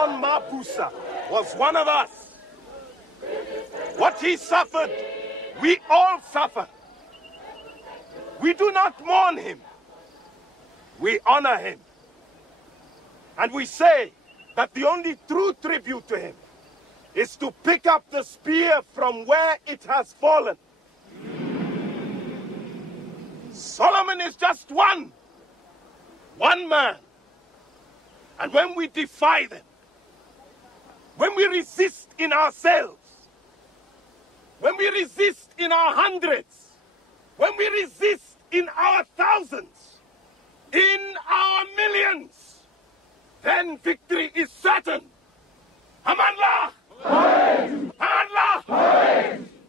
Solomon Mapusa was one of us. What he suffered, we all suffer. We do not mourn him. We honor him. And we say that the only true tribute to him is to pick up the spear from where it has fallen. Solomon is just one man. And when we defy them, when we resist in ourselves, when we resist in our hundreds, when we resist in our thousands, in our millions, then victory is certain. Amanlah! Amanlah!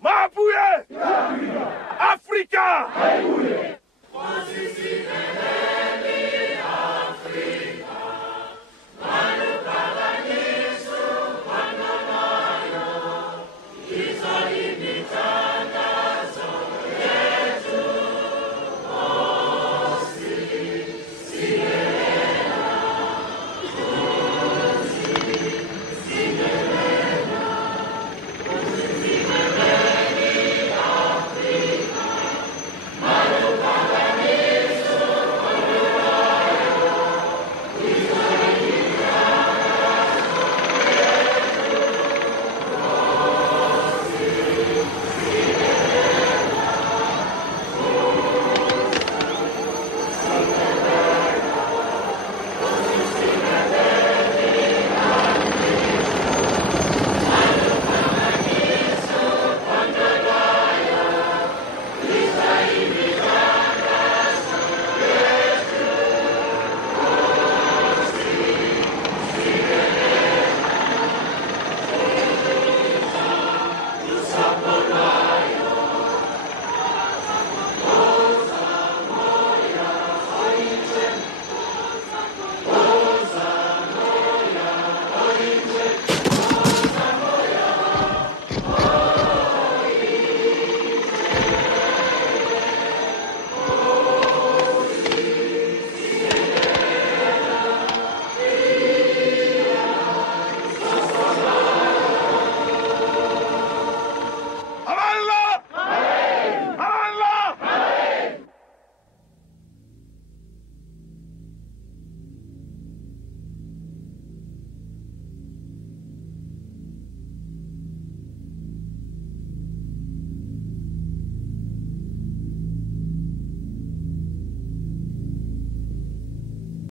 Mabuye! Africa!